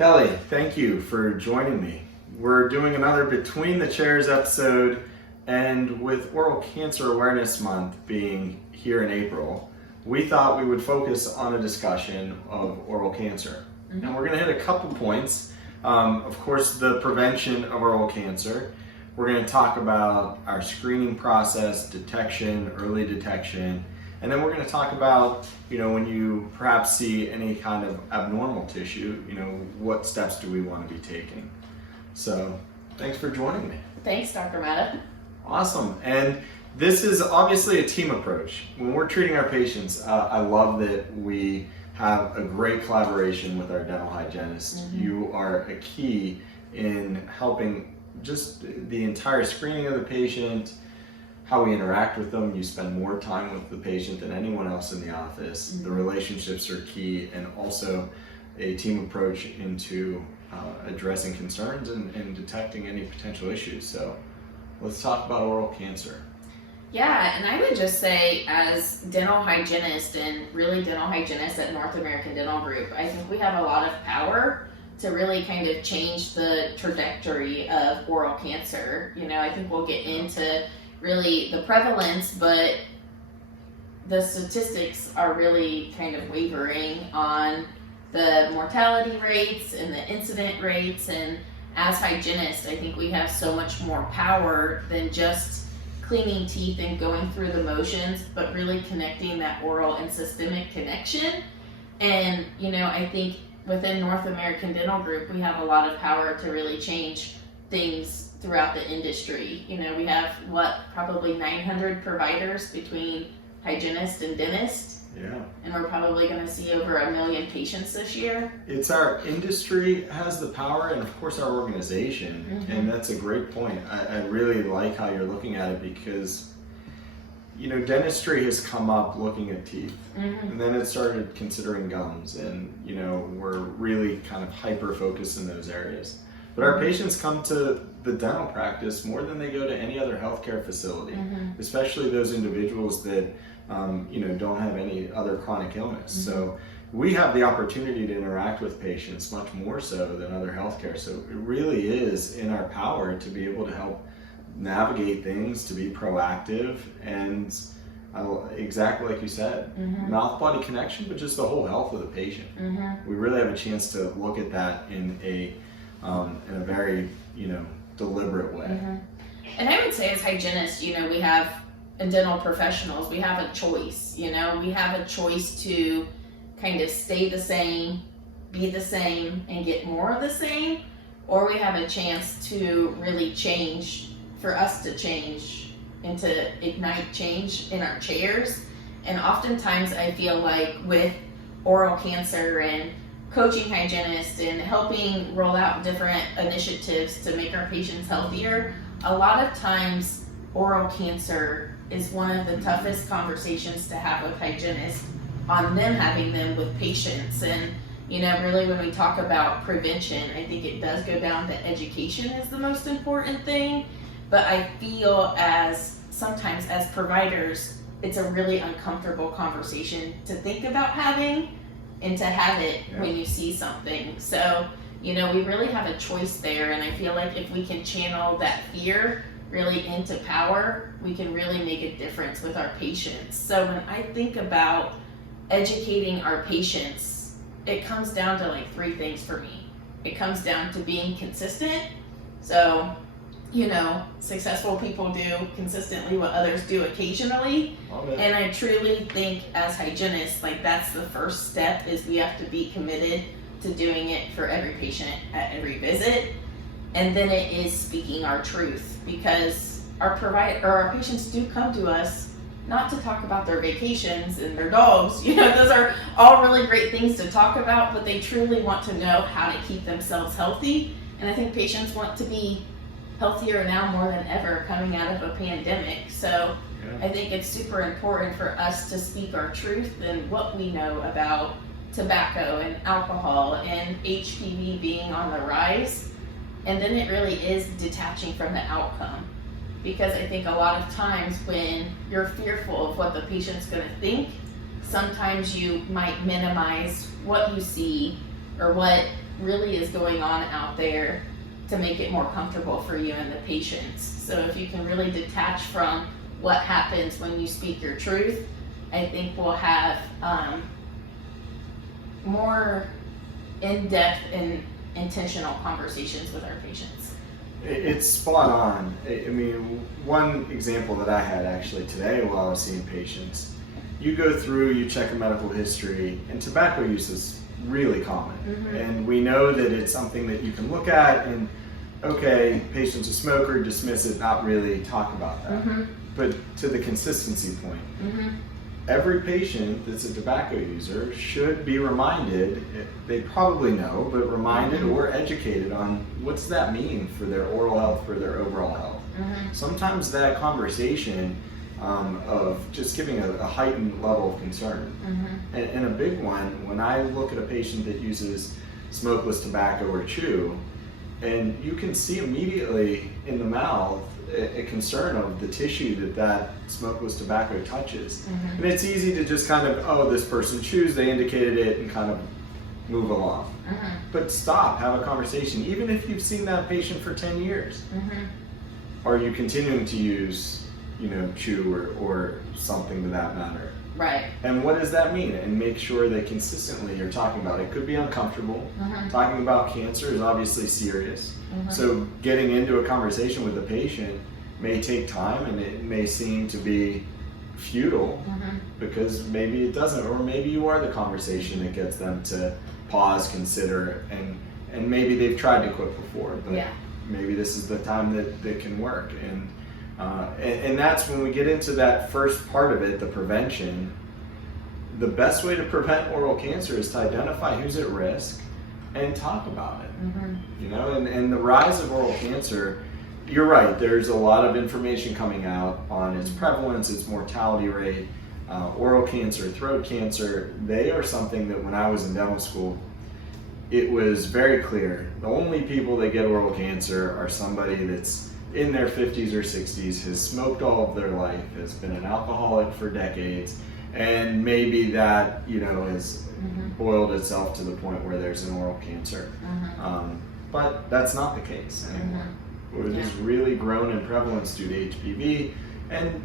Kelly, thank you for joining me. We're doing another Between the Chairs episode, and with Oral Cancer Awareness Month being here in April, we thought we would focus on a discussion of oral cancer. And we're going to hit a couple points. Of course, the prevention of oral cancer. We're going to talk about our screening process, detection, early detection, and then we're going to talk about, when you perhaps see any kind of abnormal tissue, what steps do we want to be taking? So, thanks for joining me. Thanks, Dr. Matta. Awesome. And this is obviously a team approach. When we're treating our patients, I love that we have a great collaboration with our dental hygienist. You are a key in helping just the entire screening of the patient, how we interact with them. You spend more time with the patient than anyone else in the office. The relationships are key, and also a team approach into addressing concerns and detecting any potential issues. So let's talk about oral cancer. Yeah, and I would just say, as dental hygienist and really dental hygienist at North American Dental Group, I think we have a lot of power to really kind of change the trajectory of oral cancer. I think we'll get into really the prevalence, but the statistics are really kind of wavering on the mortality rates and the incident rates. And as hygienists, I think we have so much more power than just cleaning teeth and going through the motions, but really connecting that oral and systemic connection. And, I think within North American Dental Group, we have a lot of power to really change things throughout the industry. We have probably 900 providers between hygienist and dentist. Yeah. And we're probably going to see over 1 million patients this year. It's our industry has the power, and of course our organization, and that's a great point. I really like how you're looking at it, because dentistry has come up looking at teeth, and then it started considering gums, and we're really kind of hyper focused in those areas. But our patients come to the dental practice more than they go to any other healthcare facility, especially those individuals that don't have any other chronic illness. So we have the opportunity to interact with patients much more so than other healthcare. So it really is in our power to be able to help navigate things, to be proactive, and exactly like you said, mouth-body connection, but just the whole health of the patient. We really have a chance to look at that in a very deliberate way. And I would say, as hygienists, we have, and dental professionals, we have a choice. We have a choice to kind of stay the same, be the same, and get more of the same, or we have a chance to really change, for us to change and to ignite change in our chairs. And oftentimes I feel like with oral cancer and coaching hygienists and helping roll out different initiatives to make our patients healthier, a lot of times oral cancer is one of the toughest conversations to have with hygienists on them having them with patients. And really when we talk about prevention, I think it does go down to education is the most important thing. But I feel sometimes as providers, it's a really uncomfortable conversation to think about having and to have it when you see something. So, we really have a choice there. And I feel like if we can channel that fear really into power, we can really make a difference with our patients. So when I think about educating our patients, it comes down to like 3 things for me. It comes down to being consistent. So, successful people do consistently what others do occasionally. And I truly think as hygienists, that's the first step, is we have to be committed to doing it for every patient at every visit. And then it is speaking our truth, because our patients do come to us not to talk about their vacations and their dogs. Those are all really great things to talk about, but they truly want to know how to keep themselves healthy. And I think patients want to be healthier now more than ever coming out of a pandemic. So I think it's super important for us to speak our truth and what we know about tobacco and alcohol and HPV being on the rise. And then it really is detaching from the outcome. Because I think a lot of times when you're fearful of what the patient's going to think, sometimes you might minimize what you see or what really is going on out there to make it more comfortable for you and the patients. So if you can really detach from what happens when you speak your truth, I think we'll have more in-depth and intentional conversations with our patients. It's spot on. I mean, one example that I had actually today while I was seeing patients, you go through, you check a medical history, and tobacco use is really common. And we know that it's something that you can look at and, okay, patient's a smoker, dismiss it, not really talk about that. But to the consistency point, every patient that's a tobacco user should be reminded, they probably know, but reminded or educated on what's that mean for their oral health, for their overall health. Sometimes that conversation of just giving a heightened level of concern. And a big one, when I look at a patient that uses smokeless tobacco or chew, and you can see immediately in the mouth a concern of the tissue that smokeless tobacco touches. And it's easy to just kind of, oh, this person chews, they indicated it, and kind of move along. But stop, have a conversation. Even if you've seen that patient for 10 years, are you continuing to use, chew or something to that matter? Right. And what does that mean? And make sure that consistently you're talking about it. It could be uncomfortable. Talking about cancer is obviously serious. So getting into a conversation with the patient may take time, and it may seem to be futile because maybe it doesn't, or maybe you are the conversation that gets them to pause, consider, and maybe they've tried to quit before, but maybe this is the time that can work. And that's when we get into that first part of it, the prevention. The best way to prevent oral cancer is to identify who's at risk and talk about it. And the rise of oral cancer, you're right, there's a lot of information coming out on its prevalence, its mortality rate. Oral cancer, throat cancer, they are something that when I was in dental school, it was very clear. The only people that get oral cancer are somebody that's in their 50s or 60s, has smoked all of their life, has been an alcoholic for decades, and maybe that, has boiled itself to the point where there's an oral cancer. But that's not the case anymore. It has really grown in prevalence due to HPV and,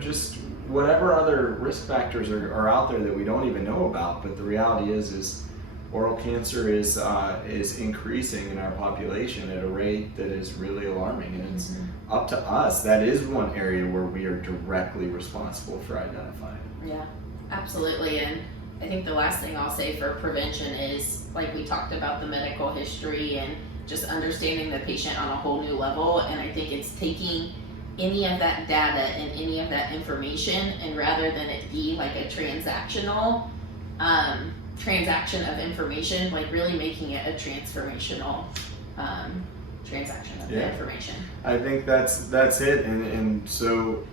just whatever other risk factors are out there that we don't even know about. But the reality is oral cancer is increasing in our population at a rate that is really alarming, and it's up to us. That is one area where we are directly responsible for identifying. Yeah, absolutely. And I think the last thing I'll say for prevention is, like we talked about, the medical history and just understanding the patient on a whole new level. And I think it's taking any of that data and any of that information, and rather than it be like a transactional transaction of information, like really making it a transformational transaction of the information. I think that's it. And so,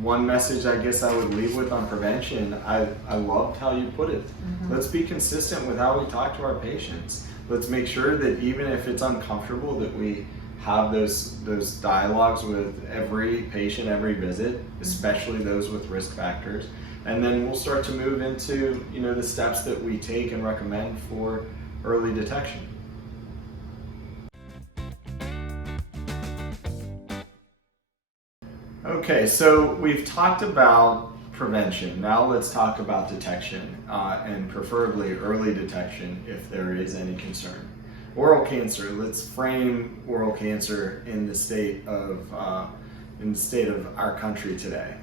one message I guess I would leave with on prevention, I loved how you put it. Let's be consistent with how we talk to our patients. Let's make sure that even if it's uncomfortable, that we have those dialogues with every patient, every visit, especially those with risk factors. And then we'll start to move into, the steps that we take and recommend for early detection. Okay, so we've talked about prevention. Now let's talk about detection, and preferably early detection if there is any concern. Oral cancer. Let's frame oral cancer in the state of our country today.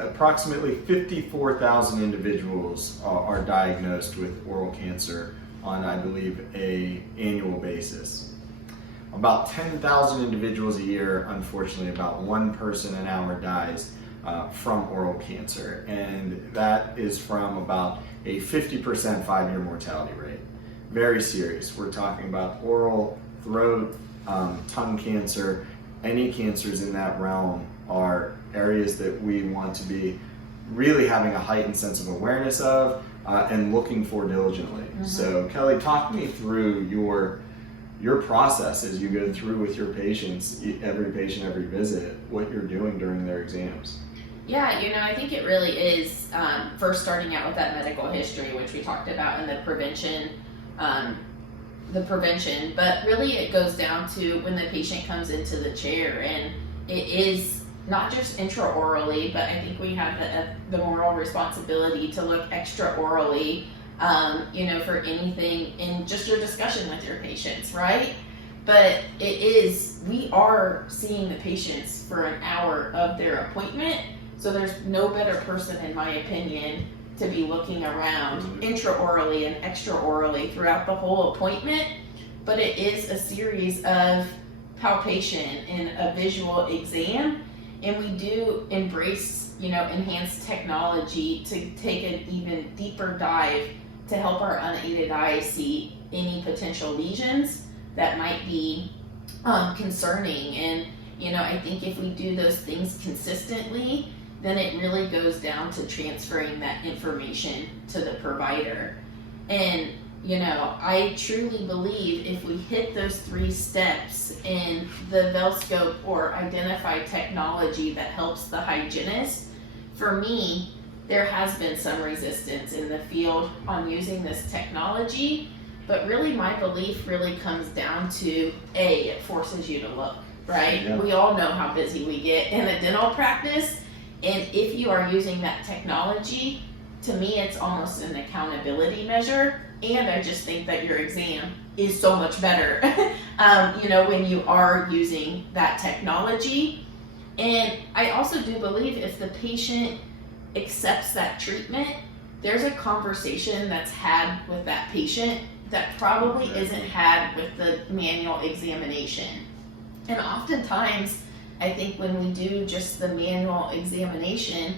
Approximately 54,000 individuals are diagnosed with oral cancer on, I believe, an annual basis. About 10,000 individuals a year, unfortunately, about one person an hour dies from oral cancer, and that is from about a 50% 5-year mortality rate. Very serious. We're talking about oral, throat, tongue cancer. Any cancers in that realm are areas that we want to be really having a heightened sense of awareness of and looking for diligently. So Kelly, talk me through your process as you go through with your patients, every patient, every visit, what you're doing during their exams. Yeah, I think it really is first starting out with that medical history, which we talked about, and the prevention the prevention, but really it goes down to when the patient comes into the chair, and it is not just intraorally, but I think we have the moral responsibility to look extraorally, for anything in just your discussion with your patients, right? But we are seeing the patients for an hour of their appointment, so there's no better person, in my opinion, to be looking around intraorally and extraorally throughout the whole appointment. But it is a series of palpation and a visual exam, and we do embrace, enhanced technology to take an even deeper dive to help our unaided eyes see any potential lesions that might be concerning. And I think if we do those things consistently, then it really goes down to transferring that information to the provider. And I truly believe if we hit those 3 steps in the Velscope or identify technology that helps the hygienist, for me, there has been some resistance in the field on using this technology, but really my belief really comes down to it forces you to look, right? Yeah. We all know how busy we get in a dental practice, and if you are using that technology, to me it's almost an accountability measure, and I just think that your exam is so much better when you are using that technology. And I also do believe if the patient accepts that treatment, there's a conversation that's had with that patient that probably isn't had with the manual examination. And oftentimes, I think when we do just the manual examination,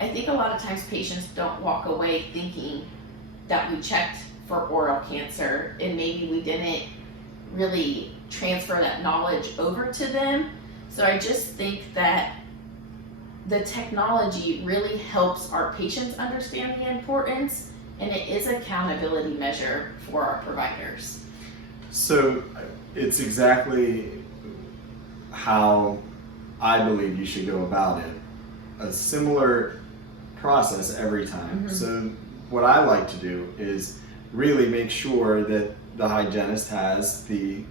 I think a lot of times patients don't walk away thinking that we checked for oral cancer, and maybe we didn't really transfer that knowledge over to them. So I just think that the technology really helps our patients understand the importance, and it is an accountability measure for our providers. So it's exactly how I believe you should go about it. A similar process every time. Mm-hmm. So what I like to do is really make sure that the hygienist has the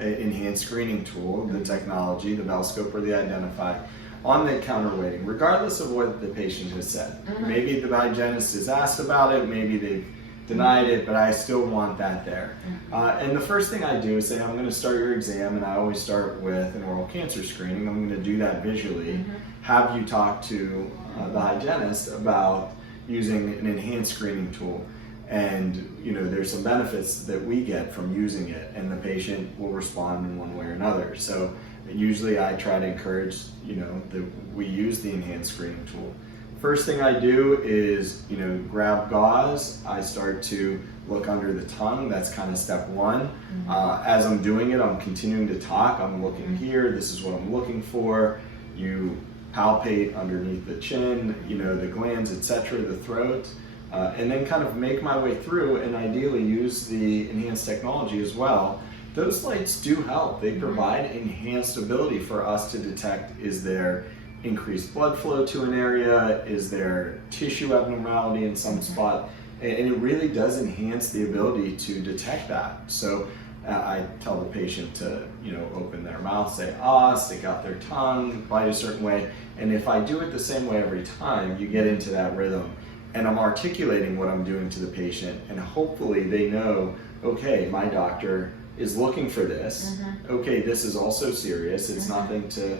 enhanced screening tool, the technology, the Velscope or the Identify, on the counterweighting, regardless of what the patient has said. Mm-hmm. Maybe the hygienist has asked about it, maybe they've denied it, but I still want that there. Mm-hmm. And the first thing I do is say, I'm going to start your exam, and I always start with an oral cancer screening. I'm going to do that visually. Mm-hmm. Have you talk to the hygienist about using an enhanced screening tool. And there's some benefits that we get from using it, and the patient will respond in one way or another. So usually I try to encourage that we use the enhanced screening tool. First thing I do is grab gauze. I start to look under the tongue. That's kind of step 1. Mm-hmm. As I'm doing it, I'm continuing to talk. I'm looking here. This is what I'm looking for. You palpate underneath the chin, the glands, etc., the throat. And then kind of make my way through, and ideally use the enhanced technology as well. Those lights do help. They provide enhanced ability for us to detect, is there increased blood flow to an area, is there tissue abnormality in some spot, and it really does enhance the ability to detect that. So I tell the patient to open their mouth, say ah, stick out their tongue, bite a certain way, and if I do it the same way every time, you get into that rhythm. And I'm articulating what I'm doing to the patient, and hopefully they know, okay, my doctor is looking for this. Mm-hmm. Okay, this is also serious. It's nothing to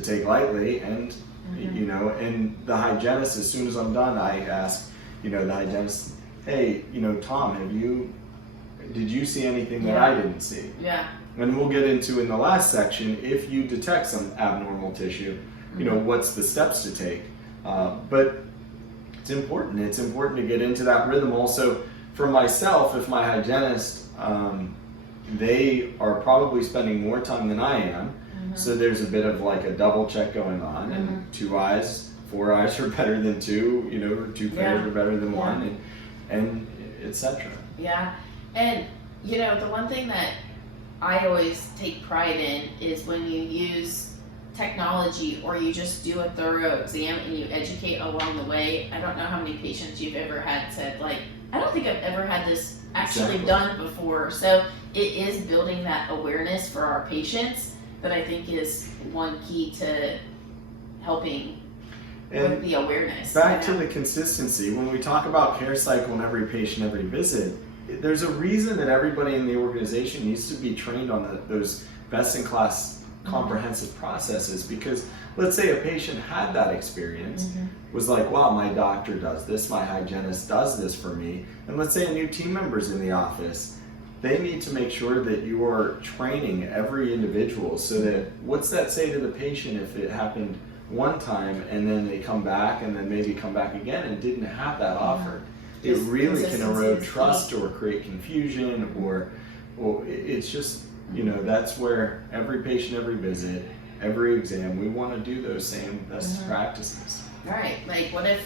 take lightly. And and the hygienist, as soon as I'm done, I ask, the hygienist, hey, Tom, did you see anything that I didn't see? Yeah. And we'll get into in the last section, if you detect some abnormal tissue, what's the steps to take? But it's important. It's important to get into that rhythm. Also, for myself, if my hygienist, they are probably spending more time than I am, so there's a bit of like a double check going on, and 2 eyes, 4 eyes are better than 2, 2 pairs are better than 1, and etc. Yeah, and the one thing that I always take pride in is when you use technology or you just do a thorough exam and you educate along the way. I don't know how many patients you've ever had said, like, I don't think I've ever had this actually Exactly. done before. So it is building that awareness for our patients that I think is one key to helping with And the awareness. back you to know? the consistency, when we talk about care cycle and every patient, every visit, there's a reason that everybody in the organization needs to be trained on those best-in-class comprehensive processes, because let's say a patient had that experience, was like, wow, my doctor does this, my hygienist does this for me, and let's say a new team member's in the office, they need to make sure that you are training every individual, so that, what's that say to the patient if it happened one time and then they come back and then maybe come back again and didn't have that offered? It Just really can consistency erode is key. trust or create confusion, or it's just, you know, that's where every patient, every visit, every exam, we want to do those same best practices. Right. Like, what if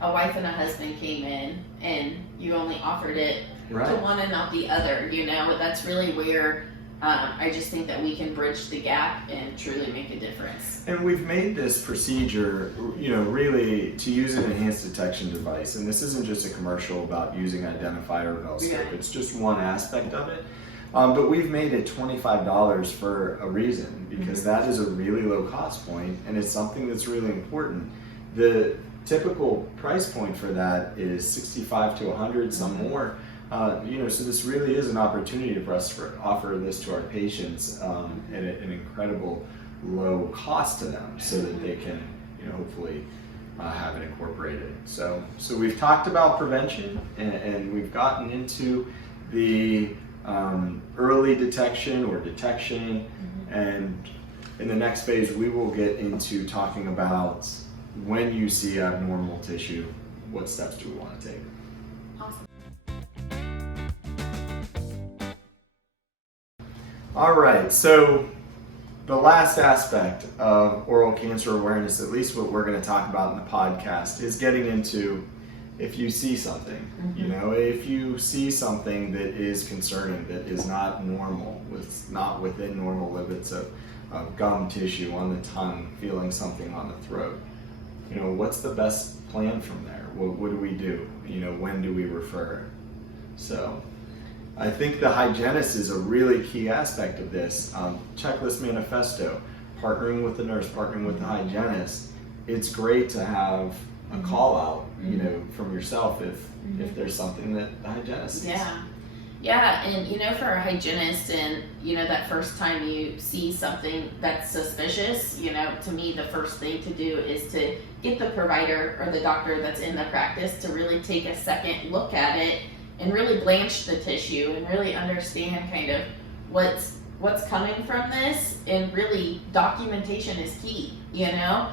a wife and a husband came in and you only offered it to Right. one and not the other? You know, that's really where I just think that we can bridge the gap and truly make a difference. And we've made this procedure, you know, really to use an enhanced detection device. And this isn't just a commercial about using Identify or Velscope. Yeah. It's just one aspect of it. But we've made it $25 for a reason, because that is a really low cost point, and it's something that's really important. The typical price point for that is 65 to 100, some more. You know, so this really is an opportunity for us to offer this to our patients at an incredible low cost to them, so that they can, you know, hopefully have it incorporated. So we've talked about prevention, and we've gotten into the early detection or detection, and in the next phase we will get into talking about when you see abnormal tissue, what steps do we want to take. Awesome. All right, so the last aspect of oral cancer awareness, at least what we're going to talk about in the podcast, is getting into if you see something. You know, if you see something that is concerning, that is not normal, not within normal limits of gum tissue on the tongue, feeling something on the throat, you know, what's the best plan from there? What do we do? You know, when do we refer? So I think the hygienist is a really key aspect of this. Checklist manifesto, partnering with the nurse, partnering with the hygienist. It's great to have a call out, you know, from yourself if there's something that the hygienist sees. Yeah, and you know, for a hygienist, and you know, that first time you see something that's suspicious, you know, to me the first thing to do is to get the provider or the doctor that's in the practice to really take a second look at it and really blanch the tissue and really understand kind of what's coming from this, and really documentation is key, you know.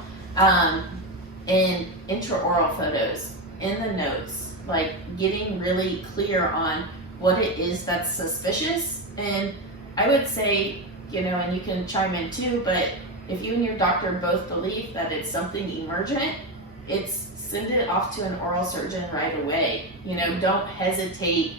And intraoral photos in the notes, like getting really clear on what it is that's suspicious. And I would say, you know, and you can chime in too, but if you and your doctor both believe that it's something emergent, send it off to an oral surgeon right away. You know, don't hesitate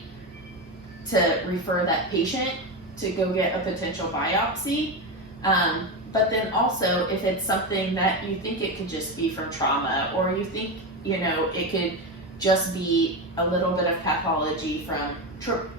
to refer that patient to go get a potential biopsy. But then also, if it's something that you think it could just be from trauma, or you think, you know, it could just be a little bit of pathology from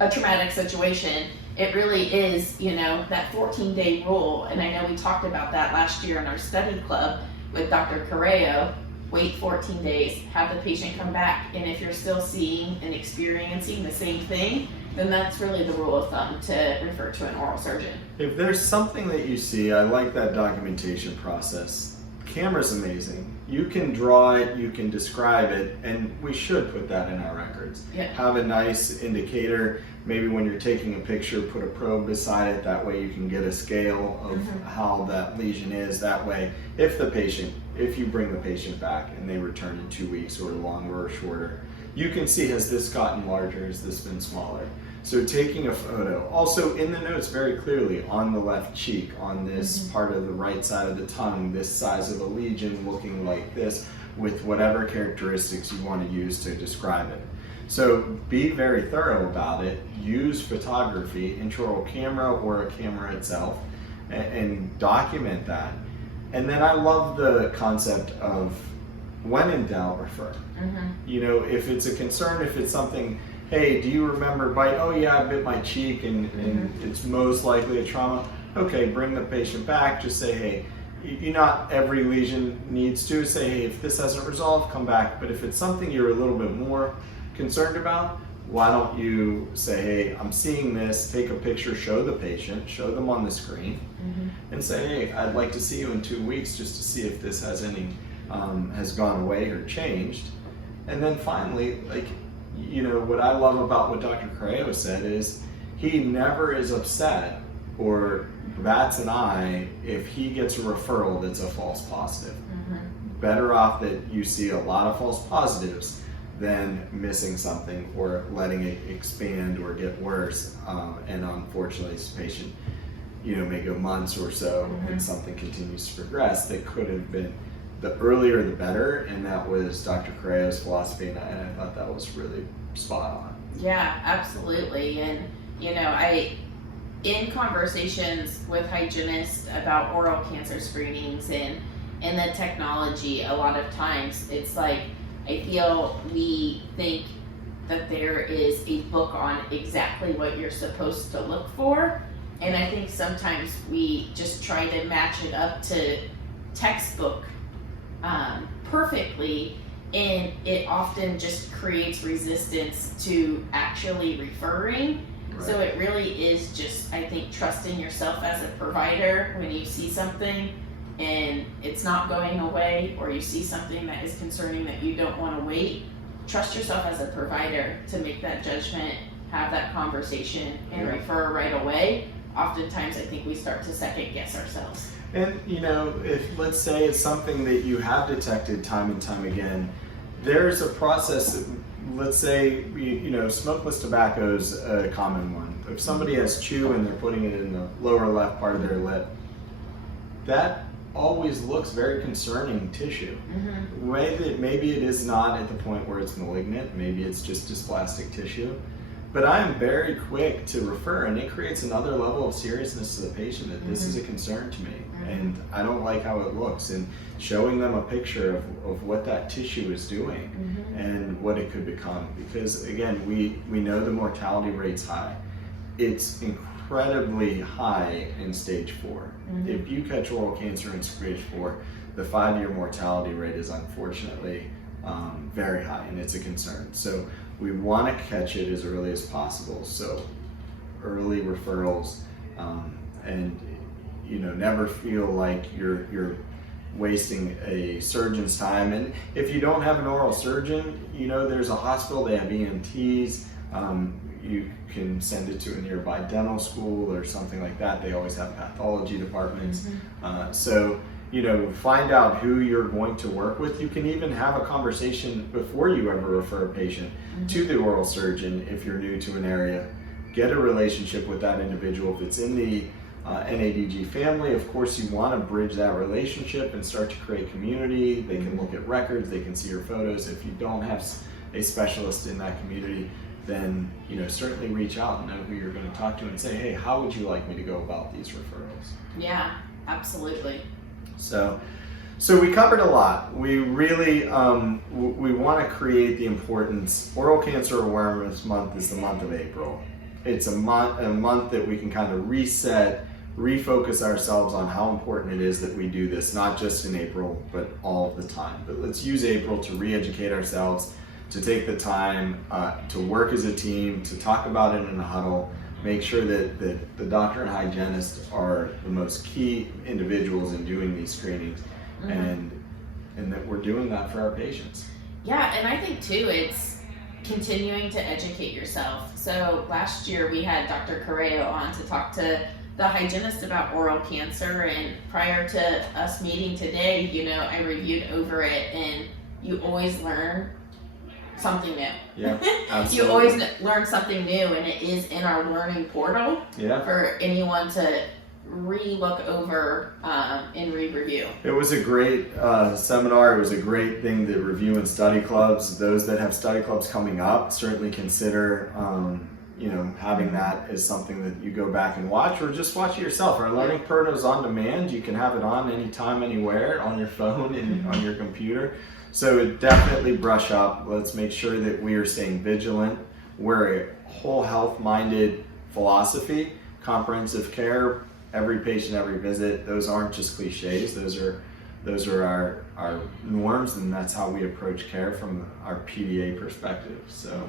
a traumatic situation, it really is, you know, that 14-day rule. And I know we talked about that last year in our study club with Dr. Correo. Wait 14 days, have the patient come back, and if you're still seeing and experiencing the same thing, then that's really the rule of thumb to refer to an oral surgeon. If there's something that you see, I like that documentation process. Camera's amazing. You can draw it, you can describe it, and we should put that in our records. Yeah. Have a nice indicator. Maybe when you're taking a picture, put a probe beside it. That way you can get a scale of how that lesion is. That way, if you bring the patient back and they return in 2 weeks, or longer or shorter, you can see, has this gotten larger, has this been smaller? So taking a photo. Also in the notes very clearly, on the left cheek, on this part of the right side of the tongue, this size of a lesion looking like this, with whatever characteristics you want to use to describe it. So be very thorough about it. Use photography, intraoral camera or a camera itself, and document that. And then I love the concept of when in doubt, refer. You know, if it's a concern, if it's something hey, do you remember bite? Oh yeah, I bit my cheek, and it's most likely a trauma. Okay, bring the patient back. Just say, hey, not every lesion needs to. Say, hey, if this hasn't resolved, come back. But if it's something you're a little bit more concerned about, why don't you say, hey, I'm seeing this, take a picture, show the patient, show them on the screen, and say, hey, I'd like to see you in 2 weeks just to see if this has any, has gone away or changed. And then finally, like, what I love about what Dr. Correo said is he never is upset or bats an eye if he gets a referral that's a false positive. Better off that you see a lot of false positives than missing something or letting it expand or get worse. And unfortunately, this patient, may go months or so and something continues to progress that could have been, the earlier the better, and that was Dr. Correo's philosophy, and I thought that was really spot on. Yeah, absolutely. And in conversations with hygienists about oral cancer screenings and the technology, a lot of times it's like, I feel we think that there is a book on exactly what you're supposed to look for, and I think sometimes we just try to match it up to textbook perfectly, and it often just creates resistance to actually referring. Right. So it really is just, I think, trusting yourself as a provider when you see something and it's not going away, or you see something that is concerning that you don't want to wait. Trust yourself as a provider to make that judgment, have that conversation, and refer right away. Oftentimes I think we start to second guess ourselves. And if, let's say, it's something that you have detected time and time again, there's a process. Let's say, smokeless tobacco is a common one. If somebody has chew and they're putting it in the lower left part of their lip, that always looks very concerning tissue. Maybe it is not at the point where it's malignant, maybe it's just dysplastic tissue. But I am very quick to refer, and it creates another level of seriousness to the patient that this is a concern to me, and I don't like how it looks. And showing them a picture of what that tissue is doing and what it could become. Because again, we know the mortality rate's high. It's incredibly high in stage 4. If you catch oral cancer in stage 4, the 5-year mortality rate is unfortunately very high, and it's a concern. So we want to catch it as early as possible. So early referrals, and never feel like you're wasting a surgeon's time. And if you don't have an oral surgeon, there's a hospital, they have ENTs. You can send it to a nearby dental school or something like that. They always have pathology departments. So find out who you're going to work with. You can even have a conversation before you ever refer a patient to the oral surgeon if you're new to an area. Get a relationship with that individual. If it's in the NADG family, of course you want to bridge that relationship and start to create community. They can look at records, they can see your photos. If you don't have a specialist in that community, then certainly reach out and know who you're going to talk to and say, hey, how would you like me to go about these referrals? Yeah, absolutely. So we covered a lot. We really we want to create the importance. Oral Cancer Awareness Month is the month of April. It's a month that we can kind of reset, refocus ourselves on how important it is that we do this, not just in April, but all of the time. But let's use April to re-educate ourselves, to take the time to work as a team, to talk about it in a huddle, make sure that the doctor and hygienist are the most key individuals in doing these screenings, and that we're doing that for our patients. Yeah, and I think too, it's continuing to educate yourself. So last year we had Dr. Correo on to talk to the hygienist about oral cancer, and prior to us meeting today, I reviewed over it, and you always learn something new. Yeah, absolutely. You always learn something new, and it is in our learning portal for anyone to re-look over and re-review. It was a great seminar. It was a great thing to review in study clubs. Those that have study clubs coming up, certainly consider having that as something that you go back and watch, or just watch it yourself. Our learning portal is on demand. You can have it on anytime, anywhere, on your phone and on your computer. So definitely brush up. Let's make sure that we are staying vigilant we're a whole health minded philosophy, comprehensive care, every patient, every visit. Those aren't just cliches. Those are our norms, and that's how we approach care from our PDA perspective. So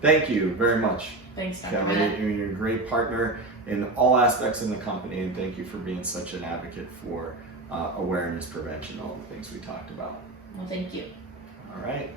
thank you very much. Thanks, Dr. Kelly. Matta. You're a great partner in all aspects in the company, and thank you for being such an advocate for awareness, prevention, all the things we talked about. Well, thank you. All right.